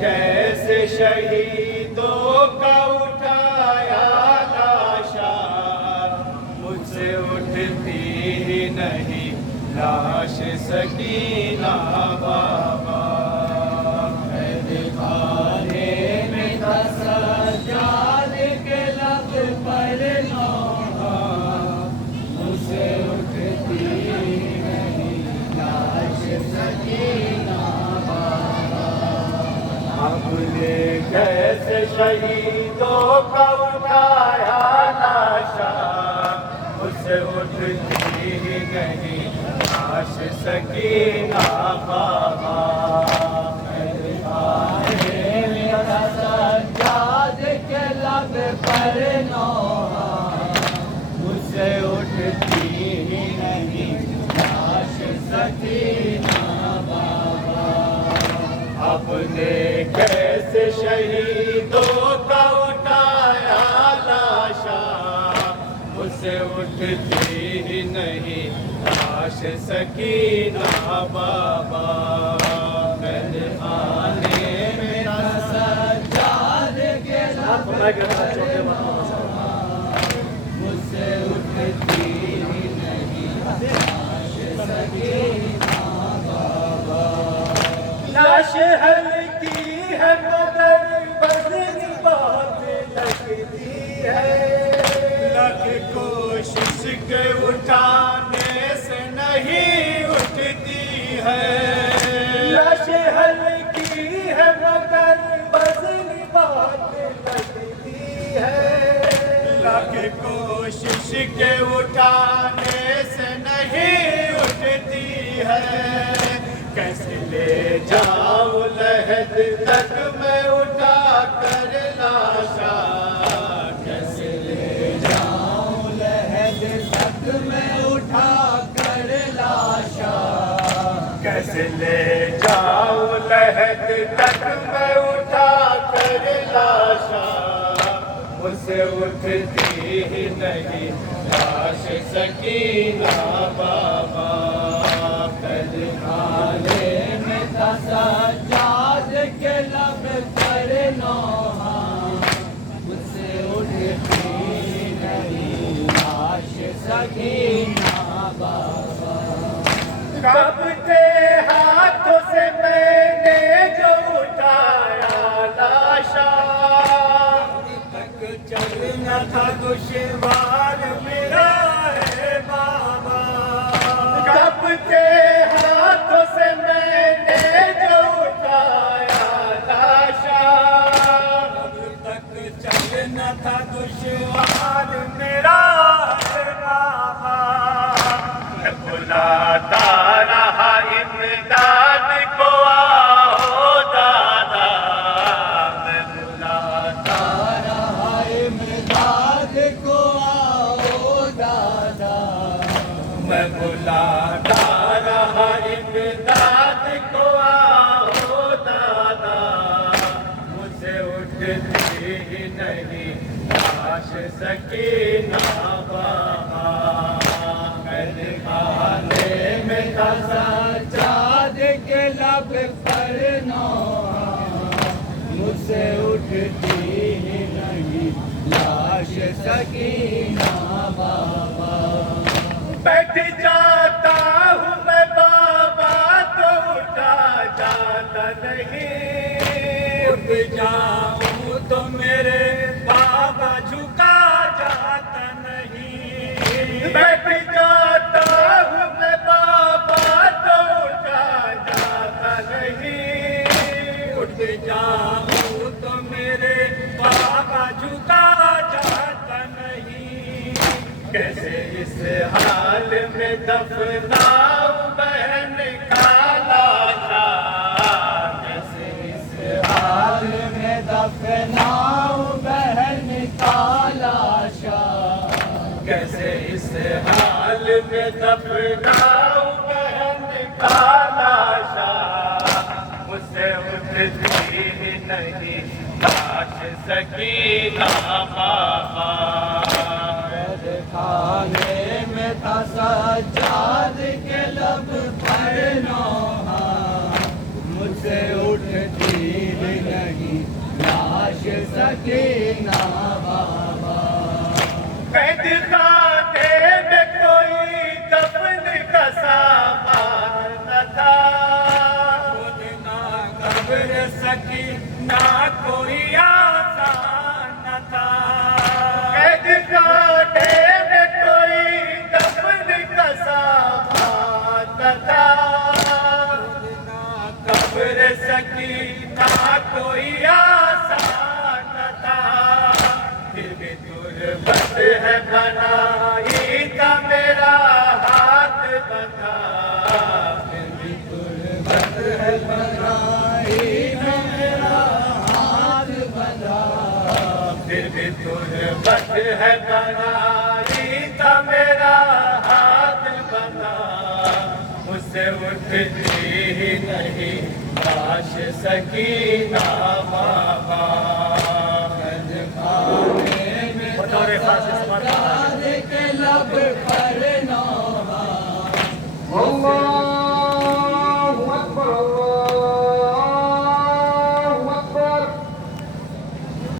कैसे शहीदों का उठाया लाशा, मुझसे उठती ही नहीं लाश सकीना बाबा। मेरे खाने में था सज्जाद के लब पर नौहा, मुझसे उठती ही नहीं लाश सकीना। आपने कैसे शहीदों का उठाया लाशा, मुझसे उठती ही नहीं लाश सकीना बाबा। मेरे खाने में था सज्जाद के लब पर नौहा, मुझसे उठती ही नहीं लाश सकीना बाबा। आपने कैसे शहीदों का उठाया लाशा, मुझसे उठती ही नहीं लाश सकीना बाबा। मेरे आने में सज्जाद के लब मुझसे उठती ही नहीं लाश सकीना बाबा। लाश हल्की है मगर वज़न बहुत लगती है, लग कोशिश के उठाने से नहीं उठती है। लाश हल्की है मगर वज़न बहुत लगती है, लग कोशिश के उठाने से नहीं उठती है। कैसे ले जाऊं लहद तक मैं उठा कर लाशा, कैसे ले जाऊं लहद तक मैं उठा कर लाशा, कैसे ले जाऊं लहद तक मैं उठा कर लाशा, मुझसे उठती ही नहीं लाश सकीना बाबा। कल खाने में था सज्जाद के लब पर नौहा, मुझसे उठती ही नहीं लाश सकीना बाबा। कांपते हाथों से मैंने जो उठाया लाशा, तक चलना था दुश्वार मेरा है बाबा। कांपते हाथों से मैंने जो उठाया लाशा, तक चलना था दुश्वार मेरा है बाबा। मैं बुलाता रहा سکینہ بہار خانے میں تھا سجاد کے لب پر نوحہ مجھ سے اٹھتی ہی نہیں لاش سکینہ بابا بیٹھ جاتا ہوں میں بابا تو اٹھا جاتا نہیں اٹھ جاؤں تو میرے بابا جھکا جاتا نہیں بیٹھ جاتا ہوں میں بابا تو اٹھا جاتا نہیں اٹھ جاؤں تو میرے بابا جھکا جاتا نہیں کیسے اس حال میں دفناؤں بہن کا لاشا کیسے اس حال میں دفناؤں بہن کا لاشا کیسے اس حال میں دفناؤں بہن کا لاشا مجھ سے اٹھتی ہی نہیں لاش سکینہ بابا خانے میں تھا سجاد کے لب پر نوحہ مجھ سے اٹھتی ہی نہیں لاش سکینہ بابا قید خانے میں کوئی دفن کا سامان نہ تھا خود نہ قبر سکینہ کوئی آسان نہ تھا قید خانے میں کوئی دفن کا سامان نہ تھا خود نہ قبر سکینہ کوئی آسان نہ تھا پھر بھی تربت ہے بنائی کا میرا ہاتھ بندھا پھر بھی تربت ہے بنائی کا میرا ہاتھ بندھا پھر بھی تربت ہے بنائی کا میرا ہاتھ بندھا مجھ سے اٹھتی ہی نہیں لاش سکینہ بابا بطور فاصل کے لب پر نوحہ